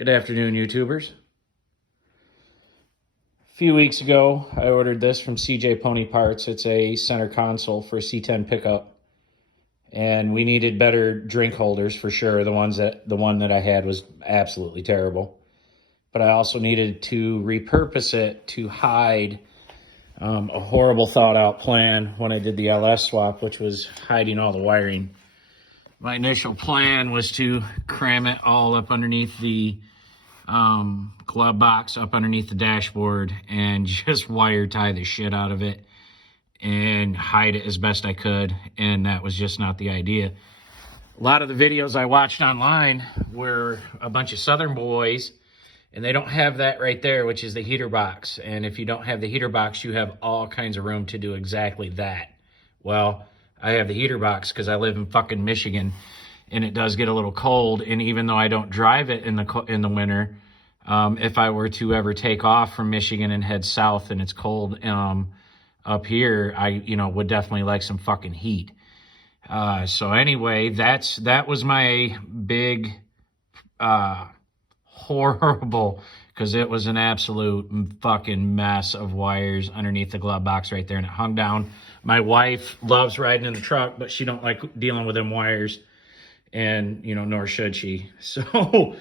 Good afternoon, YouTubers. A few weeks ago, I ordered this from CJ Pony Parts. It's a center console for a C10 pickup. And we needed better drink holders for sure. The one that I had was absolutely terrible. But I also needed to repurpose it to hide a horrible thought out plan when I did the LS swap, which was hiding all the wiring. My initial plan was to cram it all up underneath the glove box, up underneath the dashboard, and just wire tie the shit out of it and hide it as best I could. And that was just not the idea. A lot of the videos I watched online were a bunch of Southern boys, and they don't have that right there, which is the heater box. And if you don't have the heater box, you have all kinds of room to do exactly that. Well, I have the heater box because I live in fucking Michigan, and it does get a little cold. And even though I don't drive it in the winter, if I were to ever take off from Michigan and head south and it's cold up here, I would definitely like some fucking heat. So anyway, that was my big horrible, because it was an absolute fucking mess of wires underneath the glove box right there, and it hung down. My wife loves riding in the truck, but she don't like dealing with them wires, and nor should she. So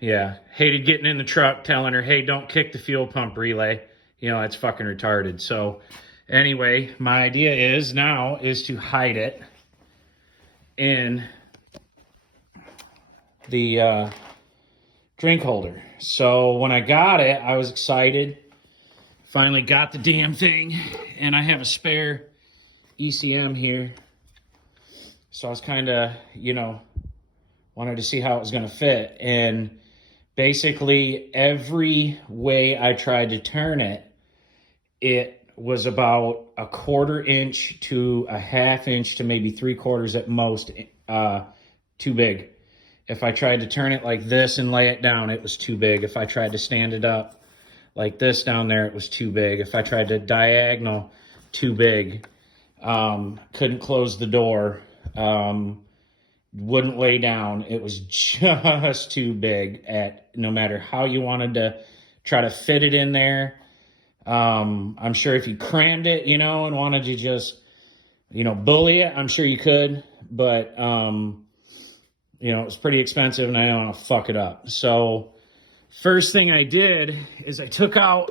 yeah, hated getting in the truck telling her, hey, don't kick the fuel pump relay. It's fucking retarded. So anyway, my idea is to hide it in the drink holder. So when I got it, I was excited. Finally got the damn thing, and I have a spare ECM here. So I was kind of, wanted to see how it was going to fit. And basically every way I tried to turn it, it was about a 1/4 inch to a 1/2 inch to maybe 3/4 at most too big. If I tried to turn it like this and lay it down, it was too big. If I tried to stand it up like this down there, it was too big. If I tried to diagonal, too big. Couldn't close the door. Wouldn't lay down. It was just too big no matter how you wanted to try to fit it in there. I'm sure if you crammed it, and wanted to just, bully it, I'm sure you could, but, it was pretty expensive, and I don't want to fuck it up. So first thing I did is I took out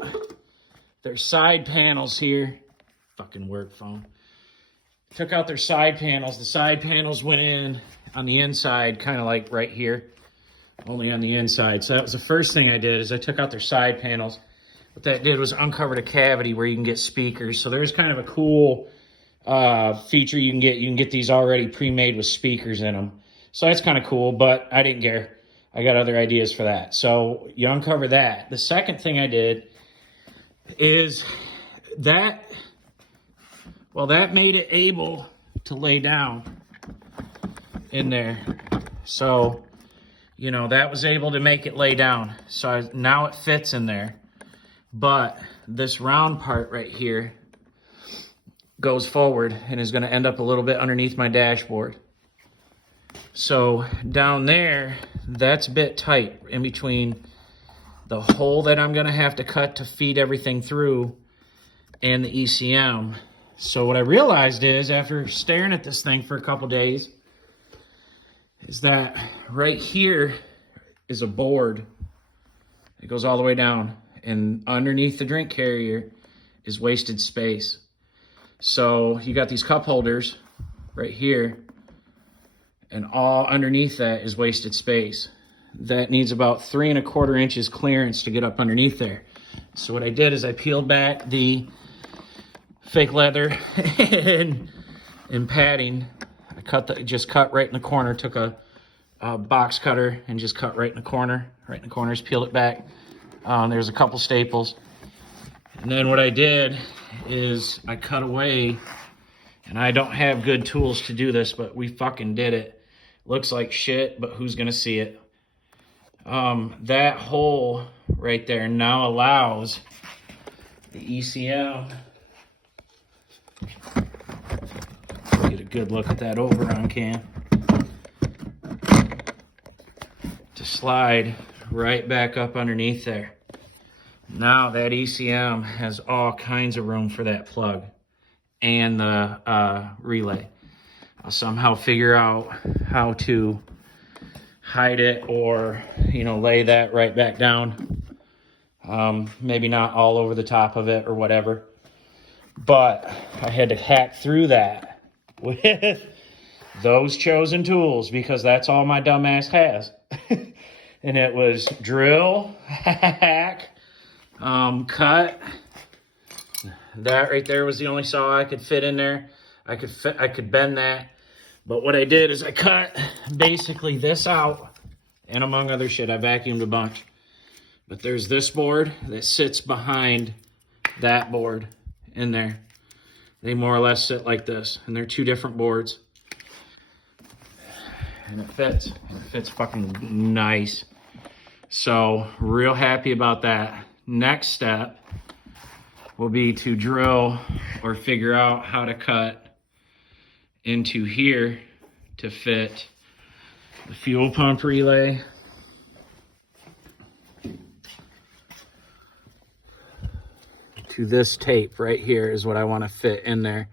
their side panels here. Fucking work phone. Took out their side panels. The side panels went in on the inside, kind of like right here, only on the inside. So that was the first thing I did, is I took out their side panels. What that did was uncovered a cavity where you can get speakers. So there's kind of a cool feature you can get. You can get these already pre-made with speakers in them. So that's kind of cool, but I didn't care. I got other ideas for that. So you uncover that. The second thing I did is that made it able to lay down in there. So, that was able to make it lay down. So now it fits in there. But this round part right here goes forward and is going to end up a little bit underneath my dashboard. So down there, that's a bit tight in between the hole that I'm going to have to cut to feed everything through and the ECM. So what I realized is, after staring at this thing for a couple days, is that right here is a board. It goes all the way down, and underneath the drink carrier is wasted space. So you got these cup holders right here, and all underneath that is wasted space. That needs about 3 1/4 inches clearance to get up underneath there. So what I did is I peeled back the fake leather and padding. I just cut right in the corner, took a box cutter and just cut right in the corners, peeled it back. There's a couple staples. And then what I did is I cut away, and I don't have good tools to do this, but we fucking did it. Looks like shit, but who's gonna see it? That hole right there now allows the ECM. Get a good look at that over on cam. To slide right back up underneath there. Now that ECM has all kinds of room for that plug and the relay. I'll somehow figure out how to hide it or, you know, lay that right back down. Maybe not all over the top of it or whatever. But I had to hack through that with those chosen tools because that's all my dumbass has. And it was drill, hack, cut. That right there was the only saw I could fit in there. I could bend that. But what I did is I cut basically this out, and among other shit, I vacuumed a bunch. But there's this board that sits behind that board in there. They more or less sit like this, and they're two different boards. And it fits. It fits fucking nice. So, real happy about that. Next step will be to drill or figure out how to cut into here to fit the fuel pump relay, to this tape right here is what I want to fit in there,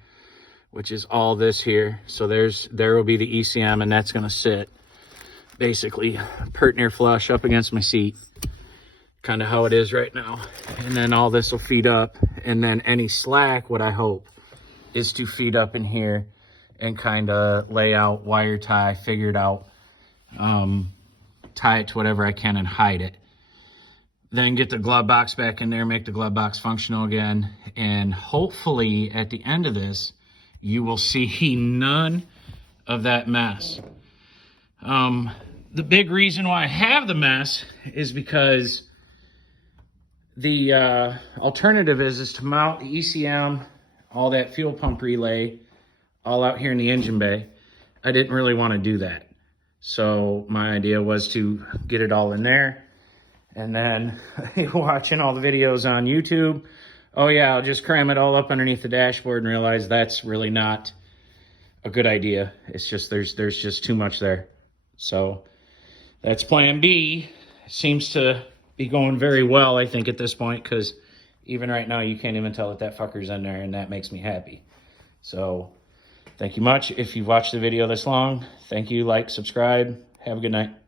which is all this here. So there will be the ECM, and that's going to sit basically pert near flush up against my seat, kind of how it is right now. And then all this will feed up, and then any slack, what I hope is to feed up in here and kind of lay out, wire tie, figure it out, tie it to whatever I can and hide it. Then get the glove box back in there, make the glove box functional again, and hopefully at the end of this, you will see none of that mess. The big reason why I have the mess is because the alternative is to mount the ECM, all that fuel pump relay, all out here in the engine bay. I didn't really want to do that. So my idea was to get it all in there. And then watching all the videos on YouTube, oh yeah, I'll just cram it all up underneath the dashboard and realize that's really not a good idea. It's just, there's just too much there. So that's plan B. It seems to be going very well, I think, at this point, because even right now you can't even tell that fucker's in there, and that makes me happy. So thank you much. If you've watched the video this long, thank you. Like, subscribe. Have a good night.